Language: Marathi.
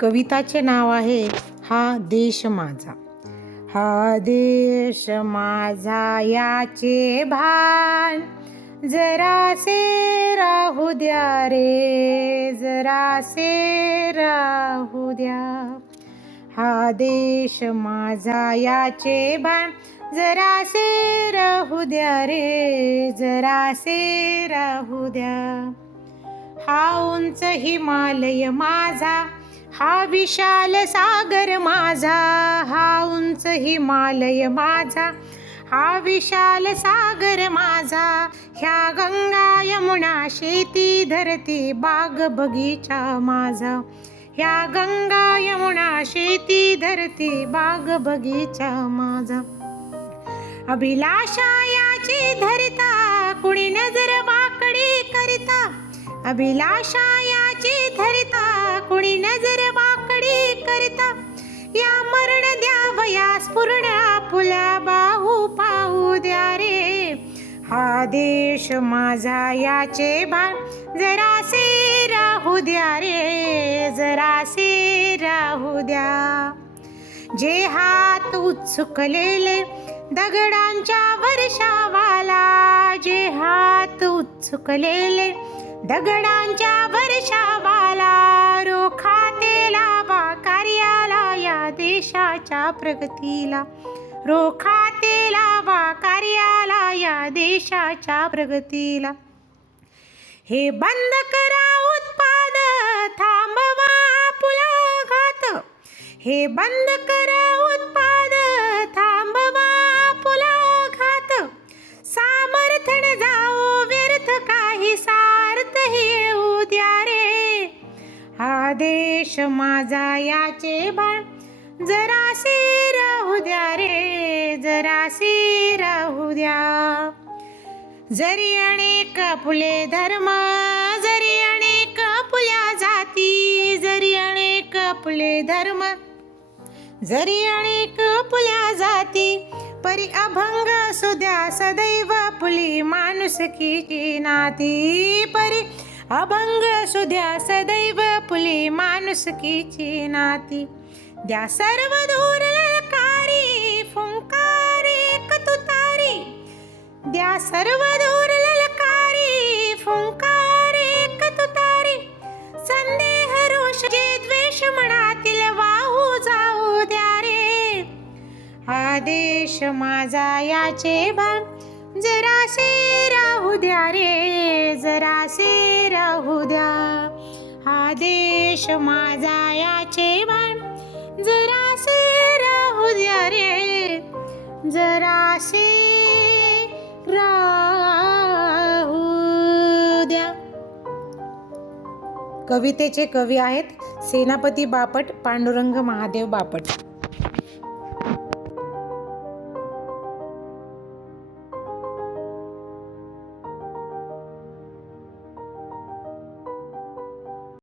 कविताचे नाव आहे हा देश माझा. हा देश माझा याचे भान. जरासे राहू द्या रे जरासे राहू द्या. हा देश माझा याचे भान. जरासे राहू द्या रे जरासे राहू द्या. हा उंच हिमालय माझा हा विशाल सागर माझा हा उंच हिमालय माझा हा विशाल सागर माझा ह्या गंगा यमुना शेती धरती बाग बगीचा माझा ह्या गंगा यमुना शेती धरती बाग बगीचा माझा. अभिलाषा याची धरता कुणी नजर वाकडी करिता अभिलाषा याची धरता देश माझा याचे भान जरासे राहू द्या रे जरासे राहू द्या. जे हात उत्सुकलेले दगडांच्या वर्षावाला जे हात उत्सुकलेले दगडांच्या वर्षावाला रोखाते लावा कार्याला या देशाच्या प्रगतीला. रोखाते लावा कार्याला या देशाच्या प्रगतीला. हे बंद करा उत्पाद थांबवा पुला घात. हे बंद करा उत्पाद थांबवा पुला घात. सामर्थन जाओ व्यर्थ काही सार्थ हे द्या रे. हा देश माझा याचे बाण. जरासे राहू द्या रे जरासे राहू द्या. जरी अनेक फुले धर्म जरी अनेक फुल्या जाती जरी अनेक फुले धर्म जरी अनेक फुल्या जाती परी अभंग सुद्या सदैव फुली माणुसकीची नाती परी अभंग सुद्या सदैव फुली माणुसकीची नाती द्या सर्व दूर या सर्व दूर ललकारी फुंकार एक तुतारी संदेह रोष जे द्वेष मनातील वाहू जाऊ द्या रे आदेश माझा याचे भाग जरासे राहू द्या रे जरासे राहू द्या. आदेश माझा याचे भाग जरासे राहू द्या रे जरासे कवितेचे कवी आहेत सेनापती बापट पांडुरंग महादेव बापट.